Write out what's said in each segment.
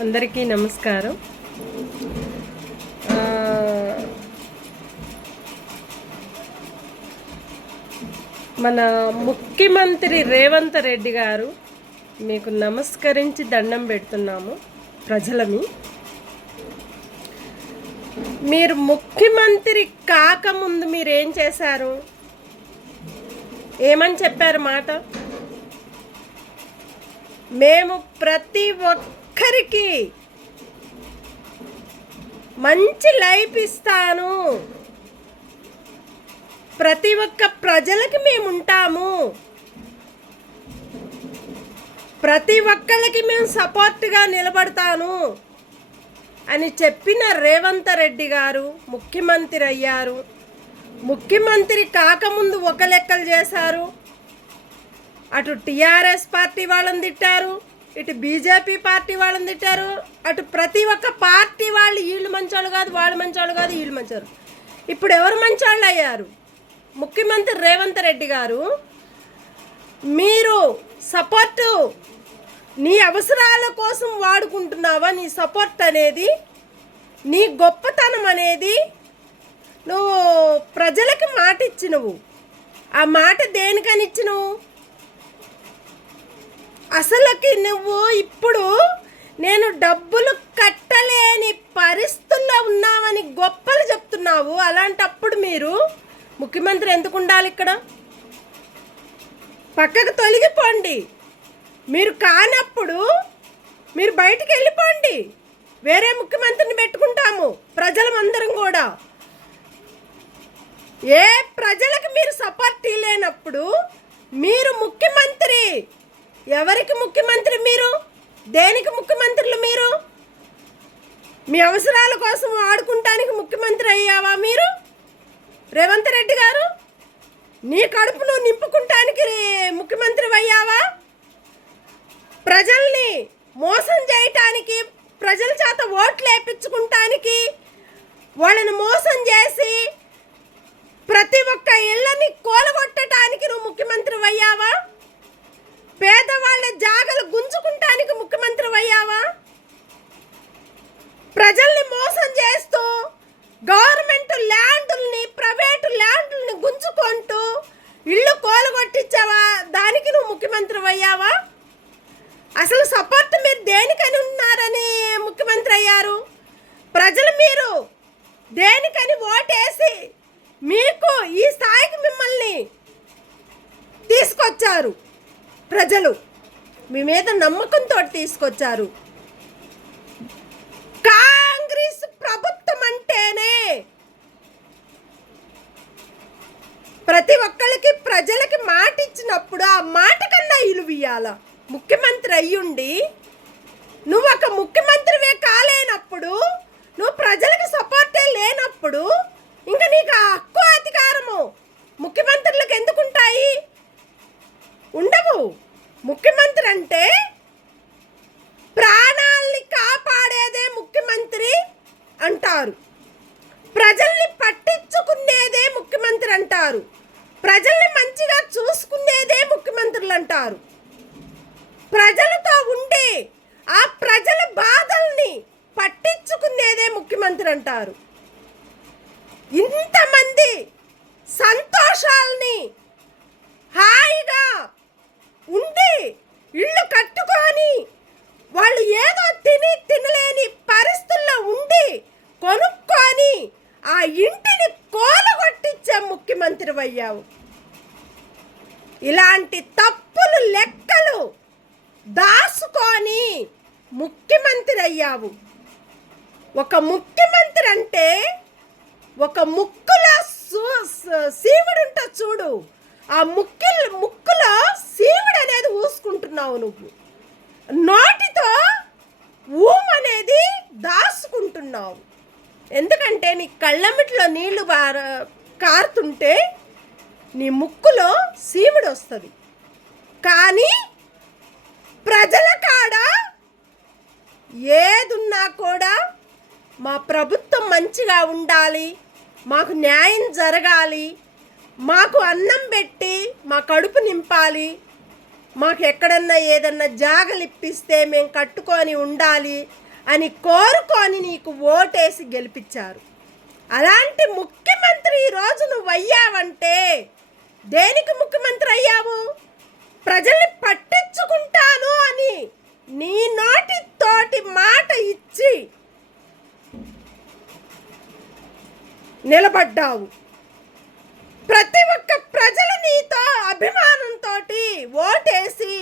అందరికీ నమస్కారం. మన ముఖ్యమంత్రి రేవంత్ రెడ్డి గారు మీకు నమస్కరించి దండం పెడుతున్నాము. ప్రజలమి, మీరు ముఖ్యమంత్రి కాకముందు మీరేం చేశారు? ఏమని చెప్పారు మాట? మేము ప్రతి ఒక్కరికి మంచి లైఫ్ ఇస్తాను, ప్రతి ఒక్క ప్రజలకి మేము ఉంటాము, ప్రతి ఒక్కరికి మేము సపోర్ట్గా నిలబడతాను అని చెప్పిన రేవంత్ రెడ్డి గారు ముఖ్యమంత్రి అయ్యారు. ముఖ్యమంత్రి కాకముందు ఒక లెక్కలు చేశారు. అటు టీఆర్ఎస్ పార్టీ వాళ్ళని తిట్టారు, ఇటు బీజేపీ పార్టీ వాళ్ళని తిట్టారు, అటు ప్రతి ఒక్క పార్టీ వాళ్ళు వీళ్ళు మంచోళ్ళు కాదు, వాళ్ళు మంచోళ్ళు కాదు, వీళ్ళు మంచోళ్ళు. ఇప్పుడు ఎవరు మంచోళ్ళు అయ్యారు? ముఖ్యమంత్రి రేవంత్ రెడ్డి గారు, మీరు సపోర్టు నీ అవసరాల కోసం వాడుకుంటున్నావా? నీ సపోర్ట్ అనేది, నీ గొప్పతనం అనేది, నువ్వు ప్రజలకి మాట ఇచ్చినవు. ఆ మాట దేనికని ఇచ్చినవు? అసలుకి నువ్వు ఇప్పుడు నేను డబ్బులు కట్టలేని పరిస్థితుల్లో ఉన్నావని గొప్పలు చెప్తున్నావు. అలాంటప్పుడు మీరు ముఖ్యమంత్రి ఎందుకు ఉండాలి? ఇక్కడ పక్కకు తొలగిపోండి. మీరు కానప్పుడు మీరు బయటికి వెళ్ళిపోండి. వేరే ముఖ్యమంత్రిని పెట్టుకుంటాము ప్రజలందరం కూడా. ఏ ప్రజలకు మీరు సపోర్ట్ లేనప్పుడు మీరు ముఖ్యమంత్రి? ఎవరికి ముఖ్యమంత్రి మీరు? దేనికి ముఖ్యమంత్రులు మీరు? మీ అవసరాల కోసం వాడుకుంటానికి ముఖ్యమంత్రి అయ్యావా మీరు? రేవంత్ రెడ్డి గారు, నీ కడుపును నింపుకుంటానికి ముఖ్యమంత్రి అయ్యావా? ప్రజల్ని మోసం చేయటానికి, ప్రజల చేత ఓట్లు వేయించుకుంటానికి, వాళ్ళని మోసం చేసి ప్రతి ఒక్క ఇళ్ళని కూలగొట్టడానికి నువ్వు ముఖ్యమంత్రి అయ్యావా? పేదవాళ్ళ జాగలు గుంజుకుంటానికి ముఖ్యమంత్రి అయ్యావా? ప్రజల్ని మోసం చేస్తూ గవర్నమెంట్ ల్యాండ్లని, ప్రైవేటు ల్యాండ్లని గుంజుకుంటూ ఇళ్ళు కూలగొట్టించావా? దానికి నువ్వు ముఖ్యమంత్రి అయ్యావా? అసలు సపోర్ట్ మీరు దేనికని ఉన్నారని ముఖ్యమంత్రి అయ్యారు? ప్రజలు మీరు దేనికని ఓటేసి మీకు ఈ స్థాయికి మిమ్మల్ని తీసుకొచ్చారు? ప్రజలు మీ మీద నమ్మకంతో తీసుకొచ్చారు. కాంగ్రెస్ ప్రభుత్వం అంటేనే ప్రతి ఒక్కరికి ప్రజలకి మాట ఇచ్చినప్పుడు ఆ మాట కన్నా విలువ ఇయ్యాల. ముఖ్యమంత్రి అయ్యుండి నువ్వు ఒక ముఖ్యమంత్రివే కాలేనప్పుడు, నువ్వు ప్రజలకు సపోర్టే లేనప్పుడు ఇంకా నీకు ఆ హక్కు అధికారము ముఖ్యమంత్రులకు ఎందుకుంటాయి? ఉండవు. ముఖ్యమంత్రి అంటే ప్రాణాల్ని కాపాడేదే ముఖ్యమంత్రి అంటారు, ప్రజల్ని పట్టించుకునేదే ముఖ్యమంత్రి అంటారు, ప్రజల్ని మంచిగా చూసుకునేదే ముఖ్యమంత్రులు అంటారు, ప్రజలతో ఉండి ఆ ప్రజల బాధల్ని పట్టించుకునేదే ముఖ్యమంత్రి అంటారు. ఇంతమంది సంతోషాల్ని హాయిగా ఉండి ఇళ్ళు కట్టుకొని వాళ్ళు ఏదో తినలేని పరిస్థితుల్లో ఉండి కొనుక్కొని ఆ ఇంటిని కూలగొట్టించే ముఖ్యమంత్రి అయ్యావు. ఇలాంటి తప్పులు లెక్కలు దాచుకొని ముఖ్యమంత్రి అయ్యావు. ఒక ముఖ్యమంత్రి అంటే ఒక ముక్కులో సీవుడు ఉంటా చూడు, ఆ ముక్కులో సీవుడు అనేది ఊసుకుంటున్నావు నువ్వు. నోటితో అనేది దాచుకుంటున్నావు. ఎందుకంటే నీ కళ్ళమిట్లో నీళ్లు కారుతుంటే నీ ముక్కులో సీవుడు వస్తుంది. కానీ ప్రజల కాడ ఏదున్నా కూడా మా ప్రభుత్వం మంచిగా ఉండాలి, మాకు న్యాయం జరగాలి, మాకు అన్నం పెట్టి మా కడుపు నింపాలి, మాకు ఎక్కడన్నా ఏదన్నా జాగలు ఇప్పిస్తే మేము కట్టుకొని ఉండాలి అని కోరుకొని నీకు ఓటేసి గెలిపించారు. అలాంటి ముఖ్యమంత్రి ఈరోజు నువ్వు అయ్యావంటే దేనికి ముఖ్యమంత్రి అయ్యావు? ప్రజల్ని పట్టించుకుంటాను అని నీ నోటితోటి మాట ఇచ్చి నిలబడ్డావు. ప్రతి ఒక్క ప్రజలు నీతో అభిమానంతో ఓటేసి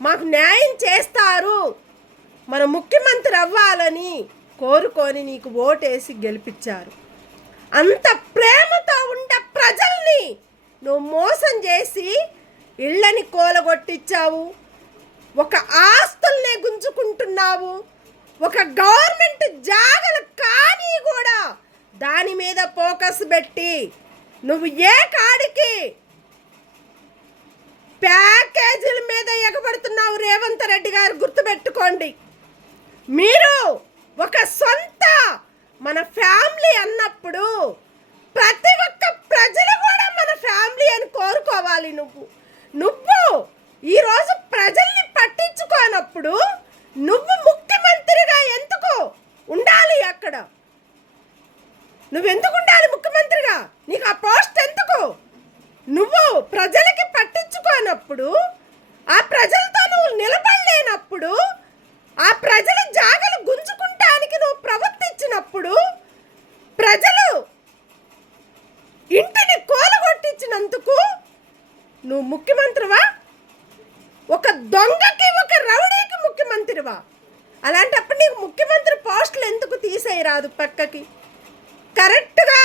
మాకు న్యాయం చేస్తారు, మన ముఖ్యమంత్రి అవ్వాలని కోరుకొని నీకు ఓటేసి గెలిపించారు. అంత ప్రేమతో ఉండే ప్రజల్ని నువ్వు మోసం చేసి ఇళ్ళని కూలగొట్టించావు, ఒక ఆస్తుల్నే గుంజుకుంటున్నావు, ఒక గవర్నమెంట్ జాగలు కానీ కూడా దాని మీద ఫోకస్ పెట్టి నువ్వు ఏ కాడికి ప్యాకేజీల మీద ఎగబడుతున్నావు రేవంత్ రెడ్డి గారు, గుర్తుపెట్టుకోండి. మీరు ఒక సొంత మన ఫ్యామిలీ అన్నప్పుడు ప్రతి ఒక్క ప్రజలు కూడా మన ఫ్యామిలీ అని కోరుకోవాలి. నువ్వు ఈరోజు ప్రజల్ని పట్టించుకోనప్పుడు నువ్వు ముఖ్యమంత్రిగా ఎందుకు ఉండాలి? అక్కడ నువ్వెందుకు ఉండాలి ముఖ్యమంత్రిగా? నీకు ఆ పోస్ట్ ఎందుకు? నువ్వు ప్రజలకి పట్టించుకోనప్పుడు, ఆ ప్రజలతో నువ్వు నిలబడలేనప్పుడు, ఆ ప్రజల జాగలు గుంజుకుంటానికి నువ్వు ప్రవర్తించినప్పుడు, ప్రజలు ఇంటిని కూలగొట్టించినందుకు నువ్వు ముఖ్యమంత్రివా? ఒక దొంగకి ఒక రౌడీకి ముఖ్యమంత్రివా? అలాంటప్పుడు నీకు ముఖ్యమంత్రి పోస్టులు ఎందుకు తీసేయరాదు పక్కకి? కరెక్ట్గా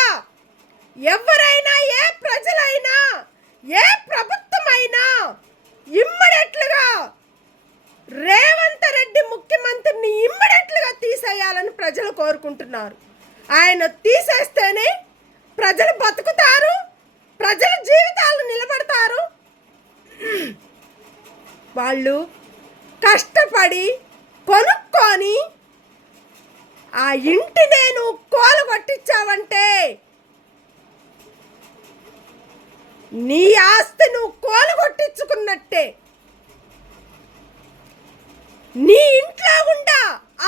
ఎవరైనా, ఏ ప్రజలైనా, ఏ ప్రభుత్వమైనా ఇమ్మీడియట్లుగా రేవంత్ రెడ్డి ముఖ్యమంత్రిని ఇమ్మీడియట్లుగా తీసేయాలని ప్రజలు కోరుకుంటున్నారు. ఆయన తీసేస్తేనే ప్రజలు బతుకుతారు, ప్రజల జీవితాలు నిలబడతారు. వాళ్ళు కష్టపడి కొనుక్కొని ఆ ఇంటినే నువ్వు కూలగొట్టించావంటే నీ ఆస్తి నువ్వు కూలగొట్టించుకున్నట్టే. నీ ఇంట్లో ఉండా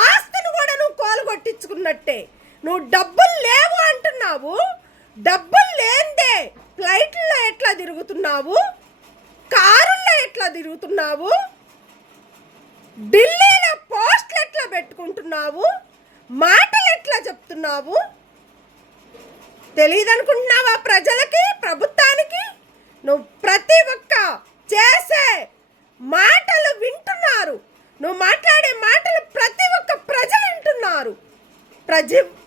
ఆస్తిని కూడా నువ్వు కూలగొట్టించుకున్నట్టే. నువ్వు డబ్బులు లేవు అంటున్నావు, డబ్బులు లేందే ఫ్లైట్లో ఎట్లా తిరుగుతున్నావు, కారుల్లో ఎట్లా తిరుగుతున్నావు, ఢిల్లీలో పోస్టులు ఎట్లా పెట్టుకుంటున్నావు, మాటలు ఎట్లా చెప్తున్నావు? తెలియదు అనుకుంటున్నావా ప్రజలకి, ప్రభుత్వానికి? నువ్వు ప్రతి ఒక్క చేసే మాటలు వింటున్నారు, నువ్వు మాట్లాడే మాటలు ప్రతి ఒక్క ప్రజలు వింటున్నారు,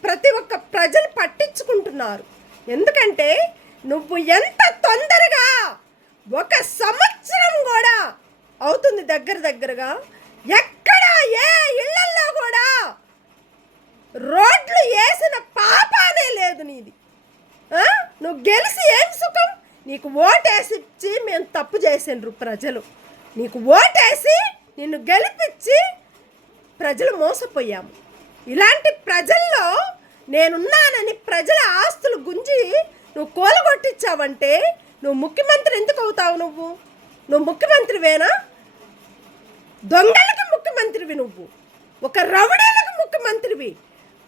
ప్రతి ఒక్క ప్రజలు పట్టించుకుంటున్నారు. ఎందుకంటే నువ్వు ఎంత తొందరగా, ఒక సంవత్సరం కూడా అవుతుంది దగ్గరగా, ఎక్కడ ఏ ఇళ్లల్లో కూడా రోడ్లు వేసిన పాపానే లేదు నీది. నువ్వు గెలిచి ఏం సుఖం? నీకు ఓటేసి ఇచ్చి మేము తప్పు చేసిండ్రు ప్రజలు, నీకు ఓటేసి నిన్ను గెలిపించి ప్రజలు మోసపోయాము. ఇలాంటి ప్రజల్లో నేనున్నానని ప్రజల ఆస్తులు గుంజి నువ్వు కూలగొట్టించావంటే నువ్వు ముఖ్యమంత్రి ఎందుకు అవుతావు? నువ్వు ముఖ్యమంత్రివేనా? దొంగలకి ముఖ్యమంత్రివి నువ్వు, ఒక రౌడీలకు ముఖ్యమంత్రివి,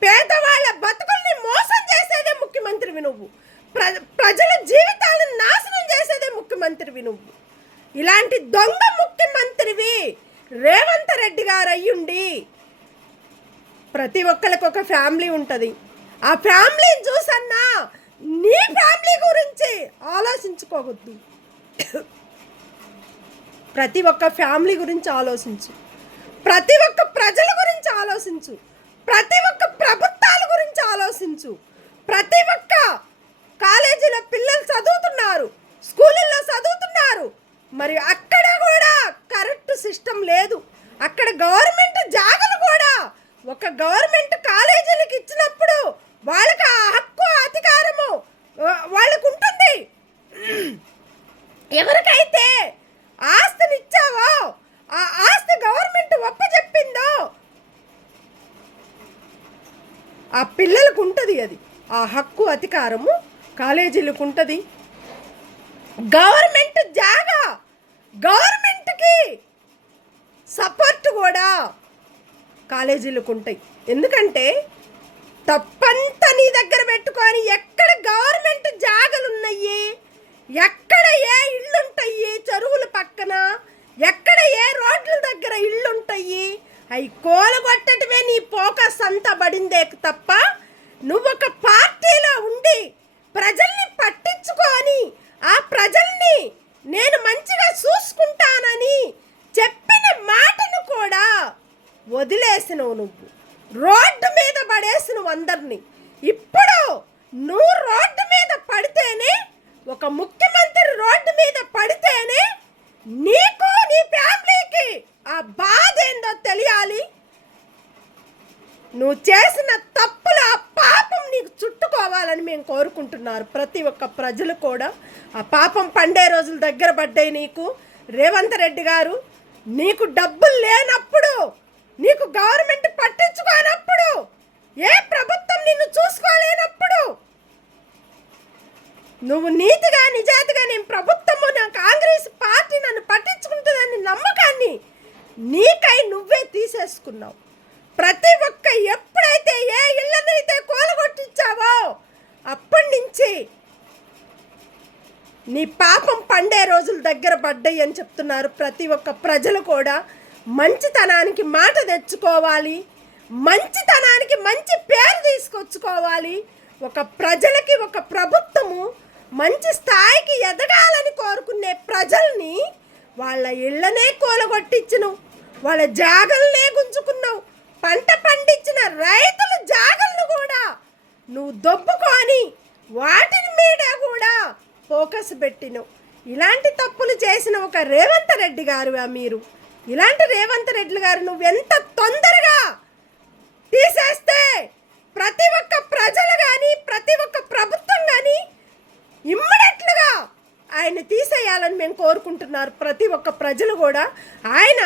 పేదవాళ్ళ బతుకుల్ని మోసం చేసేదే ముఖ్యమంత్రివి నువ్వు, ప్రజల జీవితాలను నాశనం చేసేదే ముఖ్యమంత్రివి నువ్వు. ఇలాంటి దొంగ ముఖ్యమంత్రివి రేవంత్ రెడ్డి గారు అయ్యుండి, ప్రతి ఒక్కరికి ఒక ఫ్యామిలీ ఉంటుంది, ఆ ఫ్యామిలీని చూసన్నా నీ ఫ్యామిలీ గురించి ఆలోచించుకోవద్దు. ప్రతి ఒక్క ఫ్యామిలీ గురించి ఆలోచించు, ప్రతి ఒక్క ప్రజల గురించి ఆలోచించు, ప్రతి ఒక్క ప్రభుత్వాల గురించి ఆలోచించు. ప్రతి ఒక్క కాలేజీలో పిల్లలు చదువుతున్నారు, స్కూళ్ళల్లో చదువుతున్నారు, మరి అక్కడ కూడా కరెక్ట్ సిస్టమ్ లేదు. అక్కడ గవర్నమెంట్ జాగలు కూడా ఒక గవర్నమెంట్ కాలేజీలకు ఇచ్చినప్పుడు వాళ్ళకి ఆ హక్కు అధికారము వాళ్ళకు ఉంటుంది. ఎవరికైతే ఆస్తిని ఇచ్చావో, ఆ ఆస్తి గవర్నమెంట్ ఒప్పచెప్పిందో ఆ పిల్లలకు ఉంటుంది, అది ఆ హక్కు అధికారము కాలేజీలకు ఉంటుంది. గవర్నమెంట్ జాగా, గవర్నమెంట్కి సపోర్ట్ కూడా కాలేజీలకు ఉంటాయి. ఎందుకంటే తప్పంతా నీ దగ్గర పెట్టుకొని ఎక్కడ గవర్నమెంట్ జాగలు ఉన్నాయి, ఎక్కడ ఏ ఇళ్ళు ఉంటాయి చెరువుల పక్కన, ఎక్కడ ఏ రోడ్ల దగ్గర ఇళ్ళు ఉంటాయి, అవి కూలగొట్టడమే నీ ఫోకస్ అంతా పడిందే తప్ప నువ్వు ఒక పార్టీలో ఉండి ప్రజల్ని పట్టించుకొని ఆ ప్రజల్ని నేను మంచిగా చూసుకుంటానని చెప్పిన మాటను కూడా వదిలేసినవు. నువ్వు రోడ్డు మీద పడేసినవు అందరినీ. ఇప్పుడు నువ్వు రోడ్డు మీద పడితేనే, ఒక ముఖ్యమంత్రి రోడ్డు మీద పడితేనే నీకు నీ ఫ్యామిలీకి ఆ బాధ ఏందో తెలియాలి. నువ్వు చేసిన తప్పులు, ఆ పాపం నీకు చుట్టుకోవాలని మేము కోరుకుంటున్నారు. ప్రతి ఒక్క ప్రజలు కూడా ఆ పాపం పండే రోజులు దగ్గర పడ్డాయి నీకు. రేవంత్ రెడ్డి గారు, నీకు డబ్బులు లేనప్పుడు, నీకు గవర్నమెంట్ పట్టించుకోనప్పుడు, ఏ ప్రభుత్వం నిన్ను చూసుకోలేనప్పుడు, నువ్వు నీతిగా నిజాయితీగా నేను ప్రభుత్వము, నా కాంగ్రెస్ పార్టీ నన్ను పట్టించుకుంటుందని నమ్మకాన్ని నీకై నువ్వే తీసేసుకున్నావు. ప్రతి ఒక్క ఎప్పుడైతే ఏ ఇళ్ళనైతే కూలగొట్టించావో అప్పటి నుంచి నీ పాపం పండే రోజులు దగ్గర పడ్డాయి అని చెప్తున్నారు. ప్రతి ఒక్క ప్రజలు కూడా మంచితనానికి మాట తెచ్చుకోవాలి, మంచితనానికి మంచి పేరు తీసుకొచ్చుకోవాలి. ఒక ప్రజలకి ఒక ప్రభుత్వము మంచి స్థాయికి ఎదగాలని కోరుకునే ప్రజల్ని వాళ్ళ ఇళ్ళనే కూలగొట్టించును, వాళ్ళ జాగల్నే గుంజుకున్నావు. పంట పండించిన రైతుల జాగలను కూడా నువ్వు దొబ్బుకొని వాటిని మీద కూడా ఫోకస్ పెట్టినవు. ఇలాంటి తప్పులు చేసిన ఒక రేవంత్ రెడ్డి గారు మీరు, ఇలాంటి రేవంత్ రెడ్డి గారు నువ్వు ఎంత తొందరగా తీసేస్తే ప్రతి ఒక్క ప్రజలు కానీ, ప్రతి ఒక్క ప్రభుత్వం కానీ ఇమ్మడెట్లుగా ఆయన తీసేయాలని మేము కోరుకుంటున్నారు. ప్రతి ఒక్క ప్రజలు కూడా ఆయన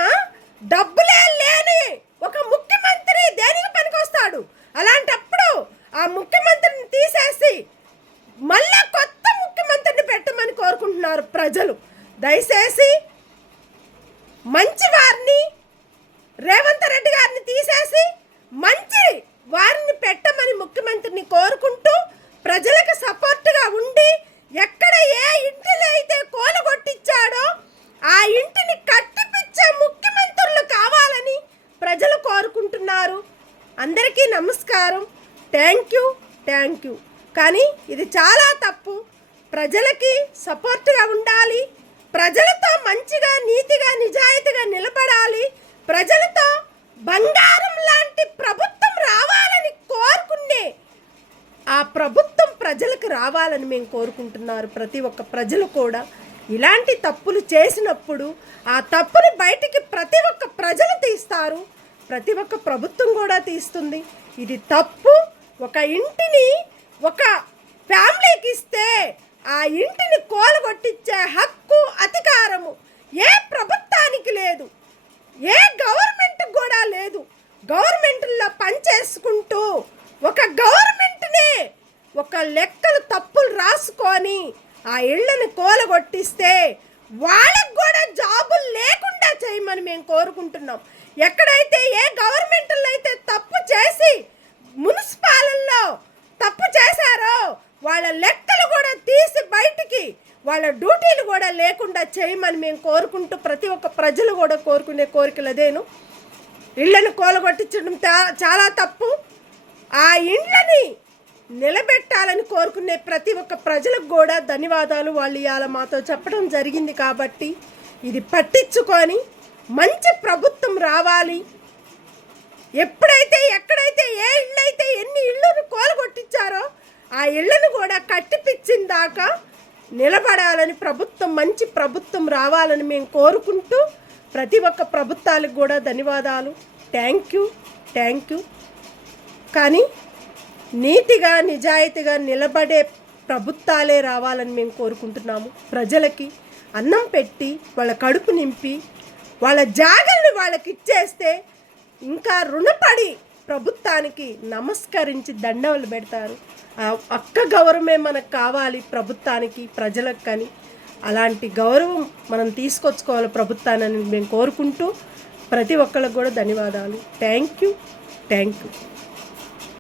డబ్బులే లేని ఒక ముఖ్యమంత్రి దేనికి పనికొస్తాడు? అలాంటప్పుడు ఆ ముఖ్యమంత్రిని తీసేసి మళ్ళా కొత్త ముఖ్యమంత్రిని పెట్టమని కోరుకుంటున్నారు ప్రజలు. దయచేసి మంచి వారిని, రేవంత్ రెడ్డి గారిని తీసేసి మంచి వారిని పెట్టమని ముఖ్యమంత్రిని కోరుకుంటూ ప్రజలకు సపోర్ట్గా ఉండి ఎక్కడ ఏ ఇంటిలో అయితే కూలగొట్టించాడో ఆ ఇంటిని కట్టిపిచ్చే ముఖ్యమంత్రులు కావాలని ప్రజలు కోరుకుంటున్నారు. అందరికీ నమస్కారం. Thank you. కానీ ఇది చాలా తప్పు. ప్రజలకి సపోర్ట్గా ఉండాలి, ప్రజలతో మంచిగా నీతిగా నిజాయితీగా నిలబడాలి, ప్రజలతో బంగారం లాంటి ప్రభుత్వం రావాలని కోరుకునే ఆ ప్రభుత్వం ప్రజలకు రావాలని మేము కోరుకుంటున్నారు. ప్రతి ఒక్క ప్రజలు కూడా ఇలాంటి తప్పులు చేసినప్పుడు ఆ తప్పుని బయటికి ప్రతి ఒక్క ప్రజలు తీస్తారు, ప్రతి ఒక్క ప్రభుత్వం కూడా తీస్తుంది. ఇది తప్పు. ఒక ఇంటిని ఒక ఫ్యామిలీకి ఇస్తే ఆ ఇంటిని కూలగొట్టించే హక్కు, అధికారము ఏ ప్రభుత్వానికి లేదు, ఏ గవర్నమెంట్ కూడా లేదు. గవర్నమెంట్లో పనిచేసుకుంటూ ఒక గవర్నమెంట్నే ఒక లెక్కలు తప్పులు రాసుకొని ఆ ఇళ్ళని కూలగొట్టిస్తే వాళ్ళకు కూడా జాబులు లేకుండా చేయమని మేము కోరుకుంటున్నాం. ఎక్కడైతే ఏ గవర్నమెంట్లో అయితే తప్పు చేసి మున్సిపాలిటీలో తప్పు చేశారో వాళ్ళ లెక్కలు కూడా తీసి బయటికి వాళ్ళ డ్యూటీలు కూడా లేకుండా చేయమని మేము కోరుకుంటూ ప్రతి ఒక్క ప్రజలు కూడా కోరుకునే కోరికలు అదేను. ఇళ్ళను కూలగొట్టించడం చాలా తప్పు. ఆ ఇళ్ళని నిలబెట్టాలని కోరుకునే ప్రతి ఒక్క ప్రజలకు కూడా ధన్యవాదాలు. వాళ్ళు ఇవాళ మాతో చెప్పడం జరిగింది కాబట్టి ఇది పట్టించుకొని మంచి ప్రభుత్వం రావాలి. ఎప్పుడైతే ఎక్కడైతే ఏ ఇళ్ళు అయితే ఎన్ని ఇళ్ళను కూలగొట్టించారో ఆ ఇళ్ళను కూడా కట్టిపిచ్చిన దాకా నిలబడాలని ప్రభుత్వం, మంచి ప్రభుత్వం రావాలని మేము కోరుకుంటూ ప్రతి ఒక్క ప్రభుత్వాలకు కూడా ధన్యవాదాలు. Thank you. కానీ నీతిగా నిజాయితీగా నిలబడే ప్రభుత్వాలే రావాలని మేము కోరుకుంటున్నాము. ప్రజలకి అన్నం పెట్టి వాళ్ళ కడుపు నింపి వాళ్ళ జాగల్ని వాళ్ళకి ఇచ్చేస్తే ఇంకా రుణపడి ప్రభుత్వానికి నమస్కరించి దండవలు పెడతారు. అక్క గౌరవమే మనకు కావాలి ప్రభుత్వానికి, ప్రజలకు. కానీ అలాంటి గౌరవం మనం తీసుకొచ్చుకోవాలి ప్రభుత్వాన్ని మేము కోరుకుంటూ ప్రతి ఒక్కళ్ళకు కూడా ధన్యవాదాలు. Thank you.